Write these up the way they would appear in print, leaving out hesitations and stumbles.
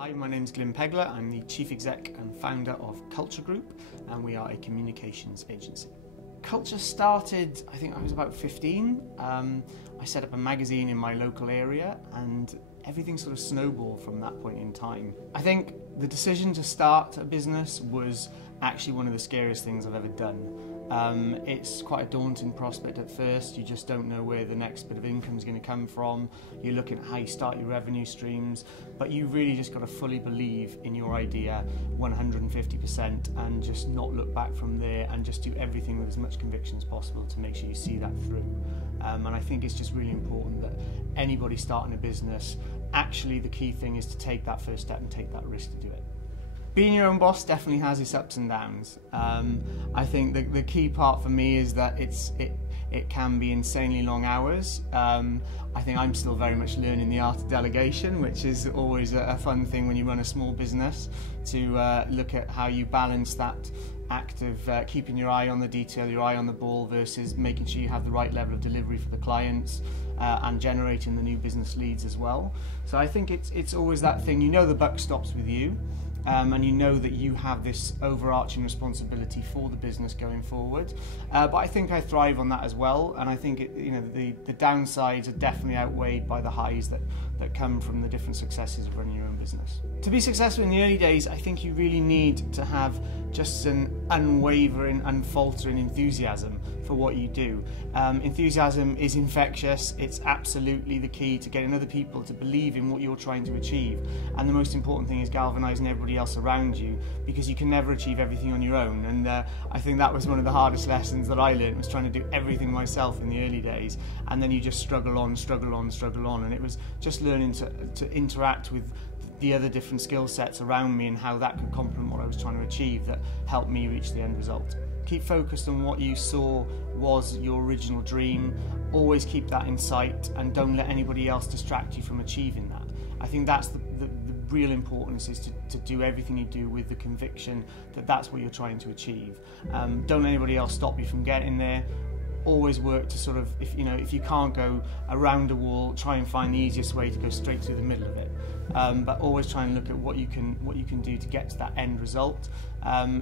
Hi, my name's Glynn Pegler. I'm the Chief Exec and founder of Culture Group, and we are a communications agency. Culture started, I think I was about 15. I set up a magazine in my local area and everything sort of snowballed from that point in time. I think the decision to start a business was actually one of the scariest things I've ever done. It's quite a daunting prospect at first. You just don't know where the next bit of income is going to come from. You're looking at how you start your revenue streams, but you really just got to fully believe in your idea 150% and just not look back from there, and just do everything with as much conviction as possible to make sure you see that through. And I think it's just really important that anybody starting a business, actually the key thing is to take that first step and take that risk to do it. Being your own boss definitely has its ups and downs. I think the key part for me is that it can be insanely long hours. I think I'm still very much learning the art of delegation, which is always a fun thing when you run a small business, to look at how you balance that act of keeping your eye on the detail, your eye on the ball, versus making sure you have the right level of delivery for the clients and generating the new business leads as well. So I think it's always that thing, you know the buck stops with you. And you know that you have this overarching responsibility for the business going forward. But I think I thrive on that as well, and I think the downsides are definitely outweighed by the highs that come from the different successes of running your own business. To be successful in the early days, I think you really need to have just an unwavering, unfaltering enthusiasm for what you do. Enthusiasm is infectious. It's absolutely the key to getting other people to believe in what you're trying to achieve. And the most important thing is galvanizing everybody else around you, because you can never achieve everything on your own. And I think that was one of the hardest lessons that I learned, was trying to do everything myself in the early days, and then you just struggle on, and it was just learning to interact with the other different skill sets around me and how that could complement what I was trying to achieve that helped me reach the end result. Keep focused on what you saw was your original dream. Always keep that in sight, and don't let anybody else distract you from achieving that. I think that's the real importance, is to do everything you do with the conviction that that's what you're trying to achieve. Don't let anybody else stop you from getting there. Always work to sort of, if you can't go around a wall, try and find the easiest way to go straight through the middle of it. But always try and look at what you can do to get to that end result.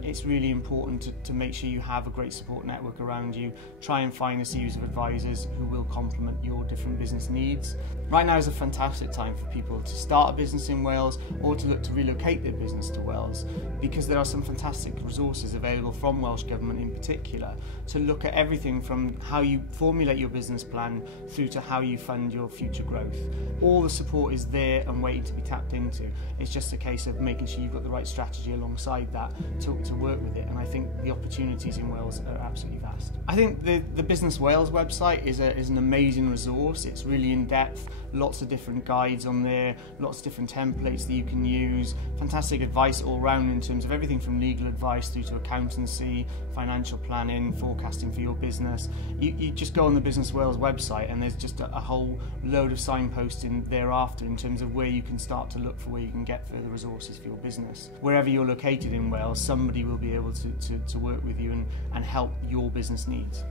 It's really important to make sure you have a great support network around you. Try and find a series of advisors who will complement your different business needs. Right now is a fantastic time for people to start a business in Wales, or to look to relocate their business to Wales, because there are some fantastic resources available from Welsh Government in particular to look at everything from how you formulate your business plan through to how you fund your future growth. All the support is there and waiting to be tapped into. It's just a case of making sure you've got the right strategy alongside that to work with it, and I think the opportunities in Wales are absolutely vast. I think the Business Wales website is an amazing resource. It's really in depth, lots of different guides on there, lots of different templates that you can use, fantastic advice all round in terms of everything from legal advice through to accountancy, financial planning, forecasting for your business. You just go on the Business Wales website and there's just a whole load of signposting thereafter in terms of where you can start to look for where you can get further resources for your business. Wherever you're located in Wales, somebody will be able to work with you and help your business needs.